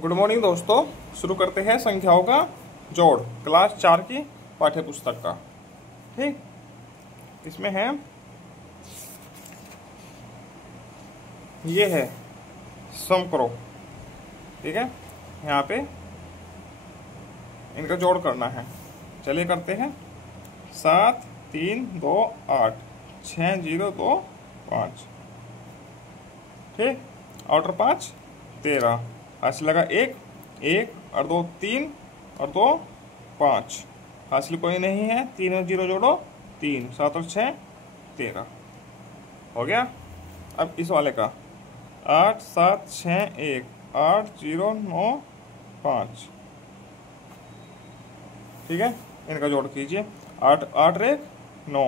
Good morning दोस्तों। शुरू करते हैं संख्याओं का जोड़, क्लास 4 की पाठ्य पुस्तक का। ठीक, इसमें है, ये है सम करो। ठीक है, यहाँ पे इनका जोड़ करना है। चलिए करते हैं। 7 3 2 8 6 0 2 5। ठीक, आउटर 5 13, हासिल लगा 1 1 और 2 3 और 2 5। हासिल कोई नहीं है, 3 और 0 जोड़ो 3, 7 और 6 13 हो गया। अब इस वाले का 8 7 6 1 8 0 9 5। ठीक है, इनका जोड़ कीजिए। 8 8 1 9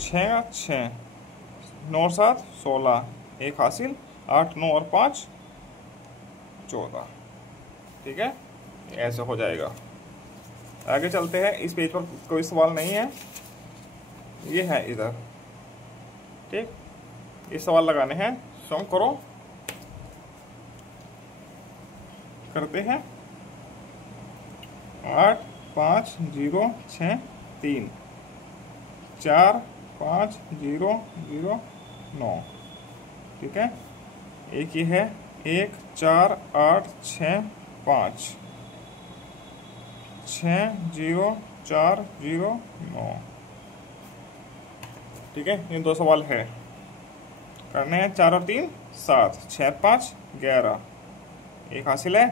6 6 9 7 16, 1 हासिल, 8 9 और 5 14। ठीक है, ऐसे हो जाएगा। आगे चलते हैं। इस पेज पर कोई सवाल नहीं है, ये है इधर। ठीक, ये सवाल लगाने हैं। सम करो करते हैं। 8 5 0 6 3 4 5 0 0 9। ठीक है, एक ये है 1 4 8 6 5 6 0 4 0 9। ठीक है, ये 2 सवाल है करने हैं। 4 और 3 7, 6 और 5 11, 1 हासिल है।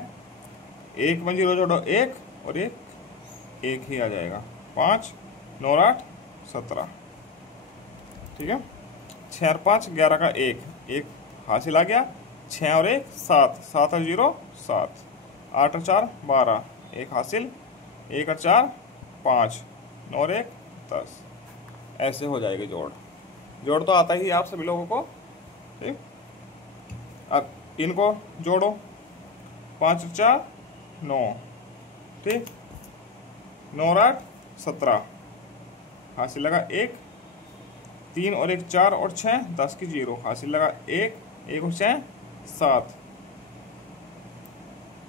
1 में 0 जोड़ो 1 और 1 ही आ जाएगा। 5 9 और 8 17। ठीक है, 6 और 5 11 का 1 हासिल आ गया। 6 और 1 7, 7 और 0 7, 8 और 4 12, 1 हासिल, 1 और 4 5, 9 और 1 10। ऐसे हो जाएगा जोड़। जोड़ तो आता ही आप सभी लोगों को। ठीक, अब इनको जोड़ो। 5 और 4 9। ठीक, 9 और 8 17, हासिल लगा 1, 3 और 1 4 और 6 10 की 0, हासिल लगा 1 1 और 6 7,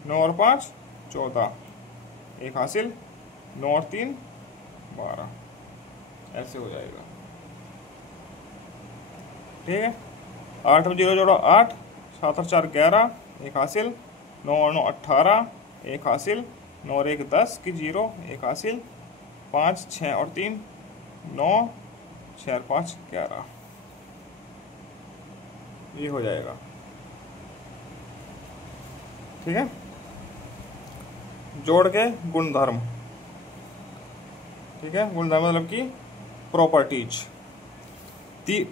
9 और 5 14, 1 हासिल, 9 और 3 12। ऐसे हो जाएगा। ठीक है, 8 और 0 जोड़ो 8, 7 और 4 11, 1 हासिल, 9 और 9 18, 1 हासिल, 9 और 1 10 की 0, 1 हासिल, 5 6 और 3 9, 6 और 5 11। ये हो जाएगा। ठीक है, जोड़ के गुणधर्म। ठीक है, गुणधर्म मतलब कि प्रॉपर्टीज।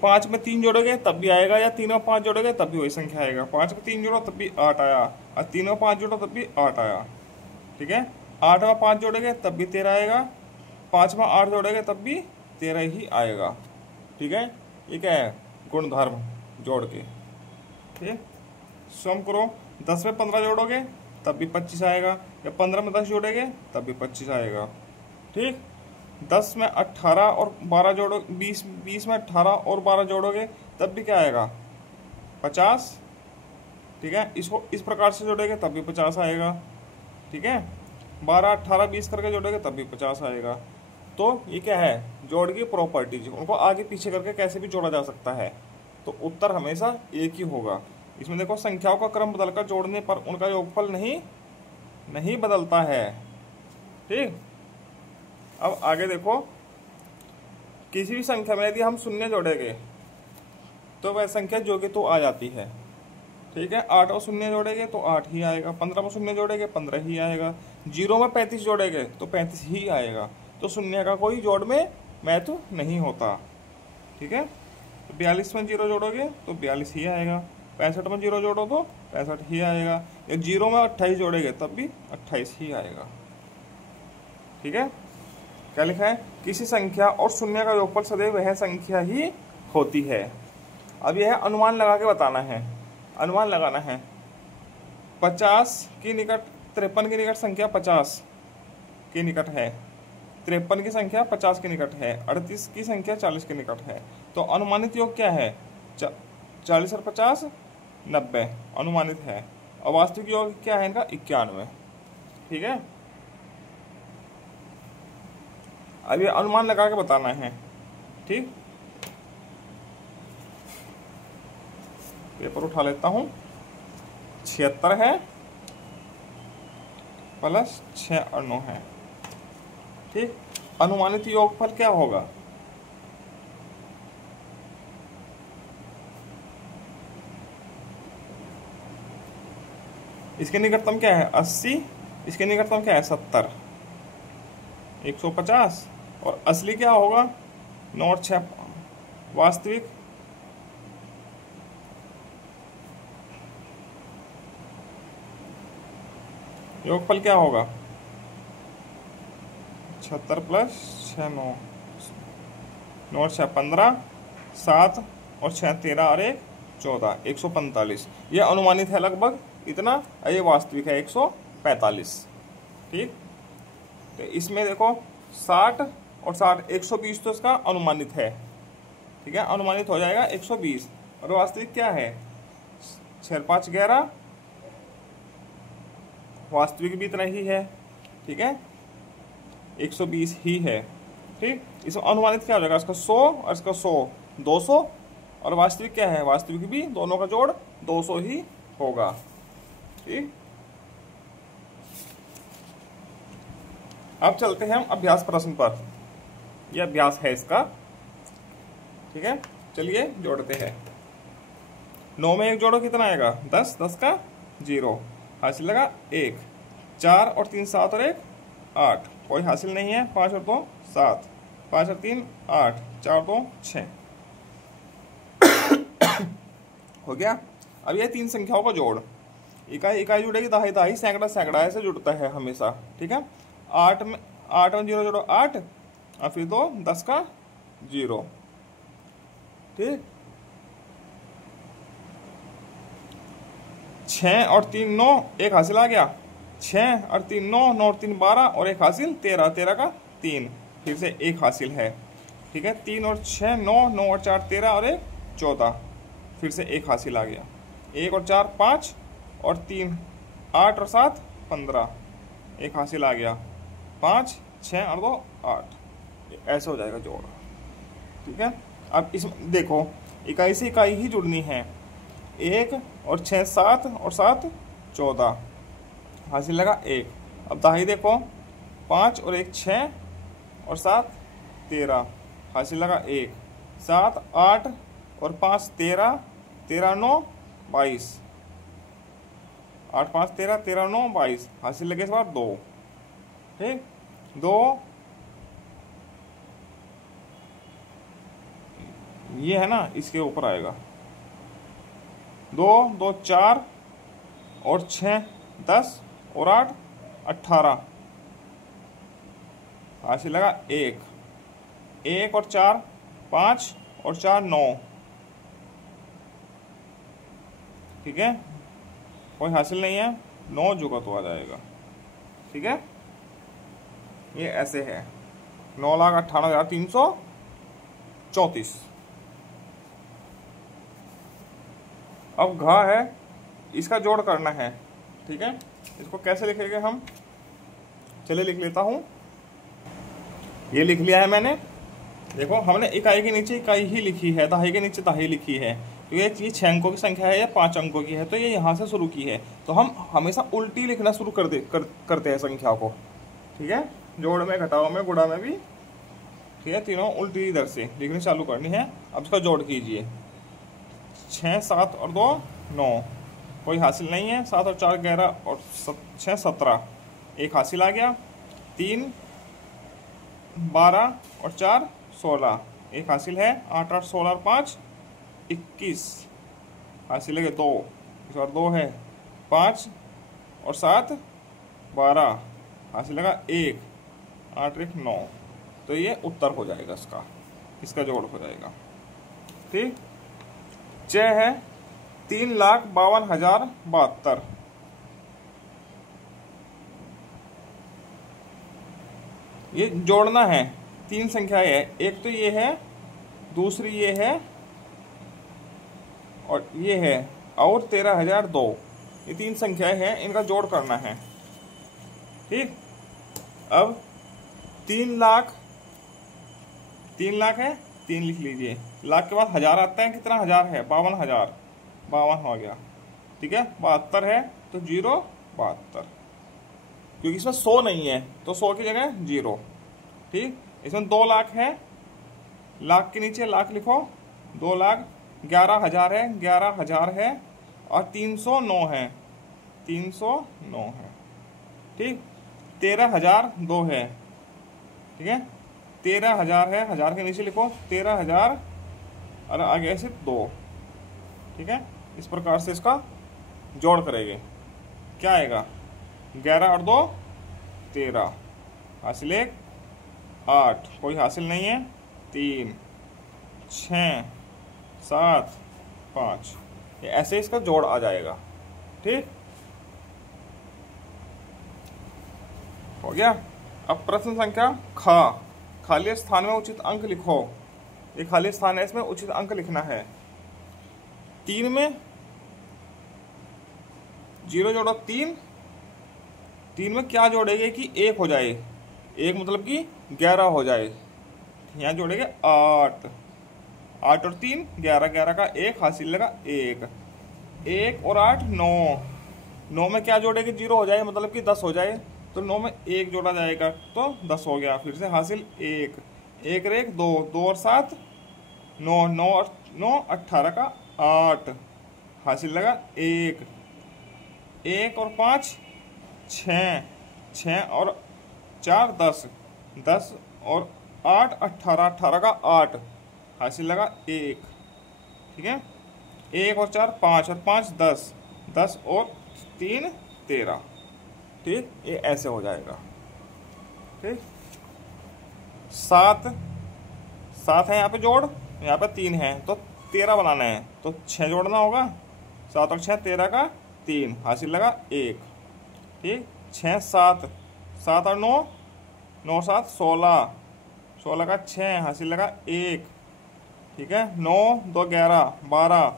5 में 3 जोड़ोगे तब भी आएगा, या 3 में 5 जोड़ोगे तब भी वही संख्या आएगा। 5 में 3 जोड़ो तब भी 8 आया, और 3 में 5 जोड़ो तब भी 8 आया। ठीक है, 8 में 5 जोड़ोगे तब भी 13 आएगा, 5 में 8 जोड़ोगे तब भी 13 ही आएगा। ठीक है, ये क्या है? गुणधर्म जोड़ के। ठीक, सम करो। 10 में 15 जोड़ोगे तब भी 25 आएगा, या 15 में 10 जोड़ेंगे तब भी 25 आएगा। ठीक, 10 में 18 और 12 जोड़ो, 20 में 18 और 12 जोड़ोगे तब भी क्या आएगा? 50। ठीक है, इसको इस प्रकार से जोड़ेंगे तब भी 50 आएगा। ठीक है, 12 18 20 करके जोड़ेंगे तब भी 50 आएगा। तो ये क्या है? जोड़ की प्रॉपर्टीज। उनको आगे पीछे करके कैसे भी जोड़ा जा सकता है, तो उत्तर हमेशा एक ही होगा। इसमें देखो, संख्याओं का क्रम बदलकर जोड़ने पर उनका योगफल नहीं बदलता है। ठीक, अब आगे देखो, किसी भी संख्या में यदि हम शून्य जोड़ेंगे तो वह संख्या जो कि तो आ जाती है। ठीक है, 8 और शून्य जोड़ेंगे तो 8 ही आएगा, 15 में शून्य जोड़ेंगे 15 ही आएगा, 0 में 35 जोड़ेंगे तो 35 ही आएगा। तो शून्य का कोई जोड़ में महत्व नहीं होता। ठीक है, तो 42 में 0 जोड़ोगे तो 42 ही आएगा, 65 में 0 जोड़ो तो 65 ही आएगा, या 0 में 28 जोड़ेंगे तब भी 28 ही आएगा। ठीक है, क्या लिखा है? किसी संख्या और शून्य का योगफल सदैव वह संख्या ही होती है। अब यह अनुमान लगा के बताना है। अनुमान लगाना है। 50 के निकट 53 के निकट संख्या 50 के निकट है, 53 की संख्या 50 के निकट है, 38 की संख्या 40 के निकट है। तो अनुमानित योग क्या है? 40 और 50 90 अनुमानित है। और वास्तविक योग क्या है इनका 91। ठीक है, अब ये अनुमान लगा के बताना है। ठीक, पेपर उठा लेता हूं। 76 है प्लस 6 और 9 है। ठीक, अनुमानित योगफल क्या होगा? इसके निकटतम क्या है 80, इसके निकटतम क्या है 70, 150। और असली क्या होगा 9 और 6 वास्तविक योगफल क्या होगा 76 प्लस 6 9, 9 और 6 15, 7 और 6 13 और 1 14, 145। ये अनुमानित है लगभग इतना, ये वास्तविक है 145। ठीक, तो इसमें देखो 60 और 60 120 तो इसका अनुमानित है। ठीक है, अनुमानित हो जाएगा 120। और वास्तविक क्या है 6 5 11, वास्तविक भी इतना ही है। ठीक है, 120 ही है। ठीक, इसमें अनुमानित क्या हो जाएगा इसका 100 और इसका 100 200। और वास्तविक क्या है, वास्तविक भी दोनों का जोड़ 200 ही होगा। ठीक, अब चलते हैं हम अभ्यास प्रश्न पर। यह अभ्यास है इसका। ठीक है, चलिए जोड़ते हैं। 9 में 1 जोड़ो कितना आएगा 10, 10 का 0 हासिल लगा 1, 4 और 3 7 और 1 8, कोई हासिल नहीं है। 5 और 2 7, 5 और 3 8, 4 2 6 हो गया। अब ये 3 संख्याओं का जोड़, इकाई इकाई जुड़ेगी, दहाई दहाई, सैकड़ा सैकड़ा ऐसे जुड़ता है हमेशा। ठीक है, 8 में 0 जोड़ो 8 और फिर 2 10 का 0। ठीक, 6 और 3 9, 1 हासिल आ गया। 6 और 3 9, 9 और 3 12 और 1 हासिल 13, 13 का 3, फिर से 1 हासिल है। ठीक है, 3 और 6 9, 9 और 4 13 और 1 14, फिर से 1 हासिल आ गया। 1 और 4 5 और 3 8 और 7 15, 1 हासिल आ गया। 5 6 और 2 8, ऐसा हो जाएगा जोड़। ठीक है, अब इसमें देखो इकाई से इकाई ही जुड़नी है। 1 और 6 7 और 7 14, हासिल लगा 1। अब दाही देखो 5 और 1 6 और 7 13, हासिल लगा 1। 7 8 और 5 13, 13 9 22, 8 5 13, 13 9 22, हासिल लगे इस बार 2। ठीक, 2 ये है ना, इसके ऊपर आएगा। 2 2 4 और 6 10 और 8 18, हासिल लगा 1। 1 और 4 5 और 4 9। ठीक है, कोई हासिल नहीं है, 9 जुगा तो आ जाएगा। ठीक है, ये ऐसे है 9,98,334। अब घ है, इसका जोड़ करना है। ठीक है, इसको कैसे लिखेंगे हम, चलिए लिख लेता हूं। ये लिख लिया है मैंने। देखो हमने इकाई के नीचे इकाई ही लिखी है, दहाई के नीचे दहाई लिखी है। तो ये 6 अंकों की संख्या है या 5 अंकों की है, तो ये यहाँ से शुरू की है। तो हम हमेशा उल्टी लिखना शुरू करते हैं संख्या को। ठीक है, जोड़ में घटाव में गुणा में भी। ठीक है, तीनों उल्टी इधर से लिखनी चालू करनी है। अब इसका जोड़ कीजिए। 6 7 और 2 9, कोई हासिल नहीं है। 7 और 4 11 और 6 17, 1 हासिल आ गया। 3 12 और 4 16, 1 हासिल है। 8 8 16 और 5 21, हासिल है 2, इस बार 2 है। 5 और 7 12, हासिल लगा 1, 8 1 9। तो ये उत्तर हो जाएगा इसका जोड़ हो जाएगा। ठीक, च है 3,52,072। ये जोड़ना है, 3 संख्याएं है, एक तो ये है, दूसरी ये है और ये है, और 13,002। ये 3 संख्याएं हैं, इनका जोड़ करना है। ठीक, अब 3 लाख है, 3 लिख लीजिए। लाख के बाद 1000 आता है, कितना 1000 है, 52,000, 52 हो गया। ठीक है, 72 है तो 0 72, क्योंकि इसमें 100 नहीं है तो 100 की जगह 0। ठीक, इसमें 2 लाख है, लाख के नीचे लाख लिखो, 2 लाख, 11,000 है, 11,000 है, और 309 है, 309 है। ठीक, 13,002 है। ठीक है, 13,000 है, 1000 के नीचे लिखो 13,000 और आगे से 2। ठीक है, इस प्रकार से इसका जोड़ करेंगे, क्या आएगा, 11 और 2 13, हासिल 1 8, कोई हासिल नहीं है, 3 6 7 5, ऐसे इसका जोड़ आ जाएगा। ठीक, हो गया। अब प्रश्न संख्या खाली स्थान में उचित अंक लिखो। ये खाली स्थान है, इसमें उचित अंक लिखना है। 3 में 0 जोड़ो 3, 3 में क्या जोड़ेंगे कि 1 हो जाए, 1 मतलब कि 11 हो जाए। यहाँ जोड़ेंगे 8, 8 और 3 11, 11 का 1 हासिल लगा 1, 1 और 8 9, 9 में क्या जोड़ेंगे 0 हो जाए, मतलब कि 10 हो जाए, तो 9 में 1 जोड़ा जाएगा तो 10 हो गया। फिर से हासिल 1, 1 और 1 2, 2 और 7 9, 9 और 9 18 का 8 हासिल लगा 1, 1 और 5 6, 6 और 4 10, 10 और 8 18, 18 का 8 हासिल लगा 1। ठीक है, 1 और 4 5 और 5 10, 10 और 3 13। ठीक, ये ऐसे हो जाएगा। ठीक, 7 है यहाँ पे जोड़, यहाँ पे 3 है तो 13 बनाना है, तो 6 जोड़ना होगा, 7 और 6 13 का 3 हासिल लगा 1। ठीक, 6 7, 7 और 9, 9 7 16, 16 का 6 हासिल लगा 1। ठीक है, 9 2 11 12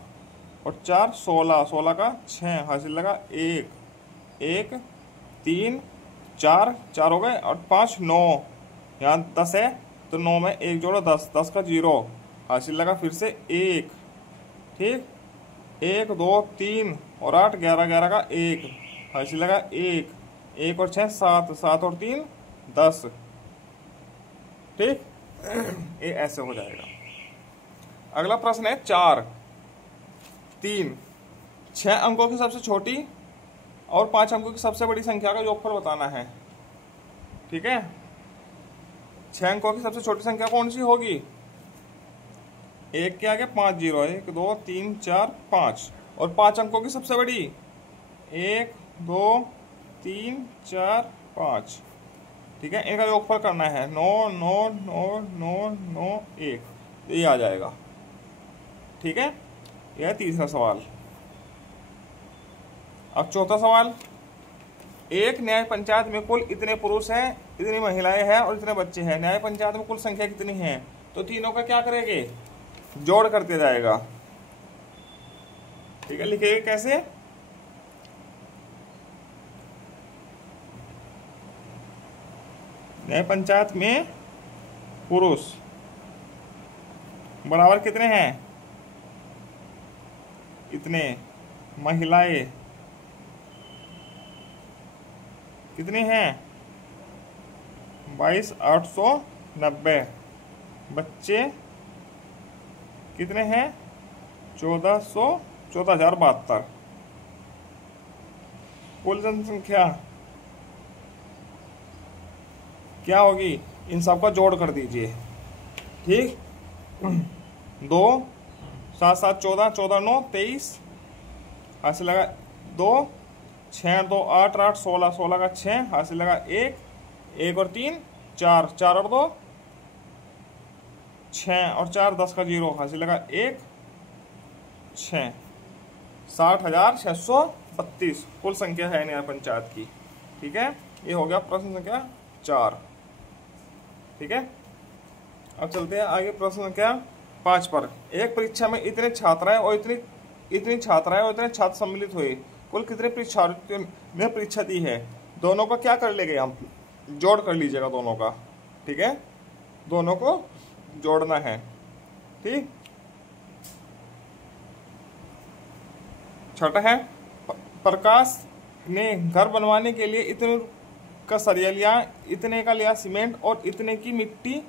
और 4 16, 16 का 6 हासिल लगा 1, 1 3 4 4 हो गए, और 5 9, यहाँ 10 है तो 9 में 1 जोड़ो 10, 10 का 0 हासिल लगा फिर से 1। ठीक, 1 2 3 और 8 11, 11 का 1 हासिल लगा 1, 1 और 6 7, 7 और 3 10। ठीक, ये ऐसे हो जाएगा। अगला प्रश्न है 4 3, 6 अंकों की सबसे छोटी और 5 अंकों की सबसे बड़ी संख्या का योगफल बताना है। ठीक है, 6 अंकों की सबसे छोटी संख्या कौन सी होगी, 1 के आगे 5 0, 1 2 3 4 5, और 5 अंकों की सबसे बड़ी 1 2 3 4 5। ठीक है, इनका योगफल करना है, 9 9 9 9 9 1, ये आ जाएगा। ठीक है, यह तीसरा सवाल। अब चौथा सवाल, एक न्याय पंचायत में कुल इतने पुरुष हैं, इतनी महिलाएं हैं और इतने बच्चे हैं। न्याय पंचायत में कुल संख्या कितनी है, तो तीनों का क्या करेंगे, जोड़ करते जाएगा। ठीक है, लिखेंगे कैसे, न्याय पंचायत में पुरुष बराबर कितने हैं, इतने, महिलाएं कितनी हैं, 22,890, बच्चे कितने हैं, 14,072। कुल जनसंख्या क्या होगी, इन सब का जोड़ कर दीजिए। ठीक, 2 7 7 14, 14 9 23 हासिल लगा 2, 6 2 8 8 16, 16 का 6 हासिल लगा 1, 1 और 3 4, 4 और 2 6 और 4 10 का 0 हासिल लगा 1 6, 60,632 कुल संख्या है न्याय पंचायत की। ठीक है, ये हो गया प्रश्न संख्या 4। ठीक है, अब चलते हैं आगे प्रश्न संख्या 5 पर। एक परीक्षा में इतने छात्राएं और इतनी छात्राएं और इतने छात्र सम्मिलित हुए, कुल कितने परीक्षार्थियों ने परीक्षा दी है, दोनों का क्या कर लेंगे हम, जोड़ कर लीजिएगा दोनों का, ठीक है, दोनों को जोड़ना है। ठीक, छठा है, प्रकाश ने घर बनवाने के लिए इतने का सरिया लिया, इतने का लिया सीमेंट और इतने की गिट्टी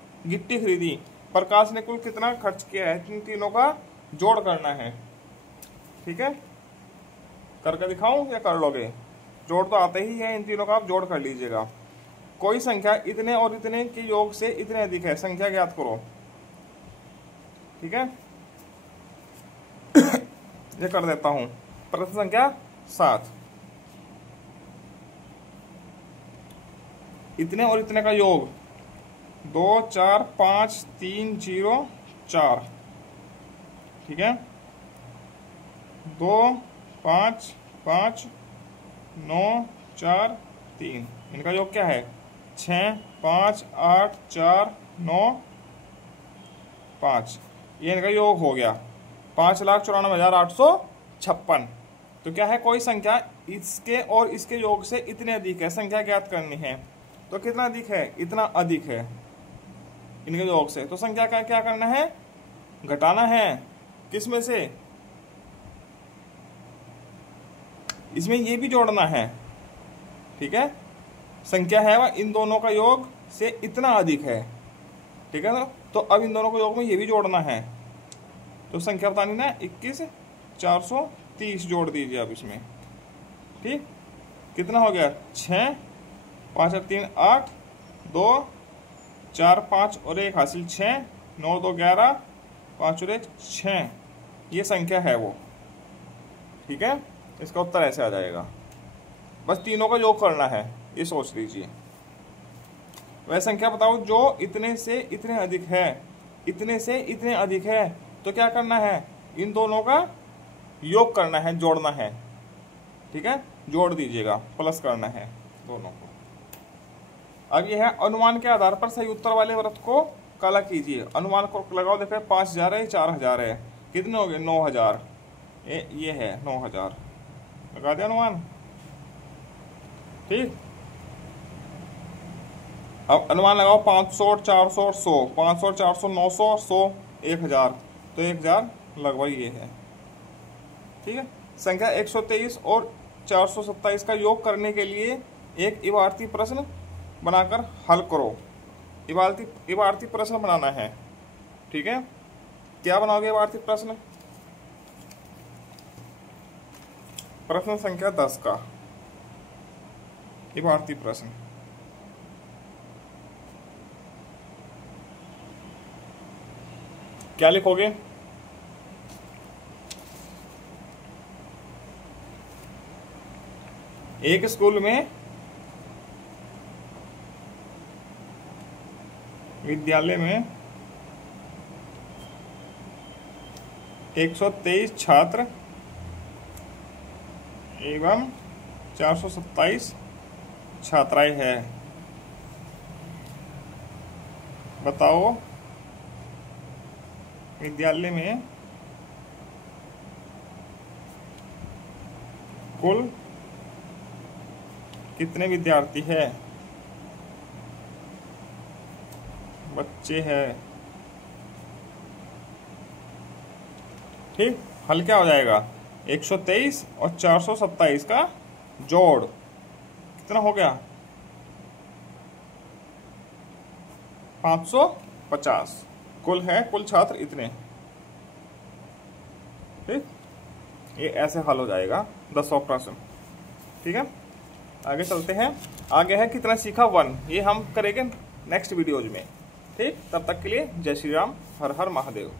खरीदी। प्रकाश ने कुल कितना खर्च किया है, इन तीनों का जोड़ करना है। ठीक है, करके दिखाऊं या कर लोगे? जोड़ तो आते ही है, इन तीनों का आप जोड़ कर लीजिएगा। कोई संख्या इतने और इतने के योग से इतने अधिक है, संख्या ज्ञात करो। ठीक है, ये कर देता हूं। प्रश्न संख्या 7, इतने और इतने का योग 2 4 5 3 0 4। ठीक है, 2 5 5 9 4 3, इनका योग क्या है 6 5 8 4 9 5, ये इनका योग हो गया 5,94,856। तो क्या है, कोई संख्या इसके और इसके योग से इतने अधिक है, संख्या ज्ञात करनी है। तो कितना अधिक है, इतना अधिक है इनके योग से। तो संख्या का क्या करना है, घटाना है। किस में से, इसमें ये भी जोड़ना है। ठीक है, संख्या है वह इन दोनों का योग से इतना अधिक है। ठीक है ना, तो अब इन दोनों के योग में ये भी जोड़ना है। तो संख्या बतानी ना 21 430 जोड़ दीजिए आप इसमें। ठीक, कितना हो गया 6 5 और 3 8 2 4 5 और 1 हासिल 6 9 2 11 5 और 1 6, ये संख्या है वो। ठीक है, इसका उत्तर ऐसे आ जाएगा। बस तीनों का योग करना है, ये सोच लीजिए। वह संख्या बताओ जो इतने से इतने अधिक है, इतने से इतने अधिक है। तो क्या करना है, इन दोनों का योग करना है, जोड़ना है। ठीक है, जोड़ दीजिएगा, प्लस करना है दोनों को। अब यह है, अनुमान के आधार पर सही उत्तर वाले वृत्त को काला कीजिए। अनुमान को लगाओ, देखो 5,000 है, 4,000 है, कितने हो गए 9,000, ये है 9,000, लगा दिया अनुमान। ठीक, अब अनुमान लगाओ 500 400 और 100, 500 400 900 और 100 1000, तो 1000 लगभग ये है। ठीक है, संख्या 123 और 427 का योग करने के लिए एक इबारती प्रश्न बनाकर हल करो। इबारती प्रश्न बनाना है। ठीक है, क्या बनाओगे इबारती प्रश्न? प्रश्न संख्या 10 का इबारती प्रश्न। क्या लिखोगे? एक स्कूल में विद्यालय में 123 छात्र एवं 427 छात्राएं हैं। बताओ विद्यालय में कुल कितने विद्यार्थी है, बच्चे हैं। ठीक, हल क्या हो जाएगा 123 और 427 का जोड़ कितना हो गया 550, कुल है, कुल छात्र इतने। ठीक, ये ऐसे हल हो जाएगा 10वां प्रश्न। ठीक है, आगे चलते हैं। आगे है कितना सीखा 1, ये हम करेंगे नेक्स्ट वीडियोज में। ठीक, तब तक के लिए जय श्री राम, हर हर महादेव।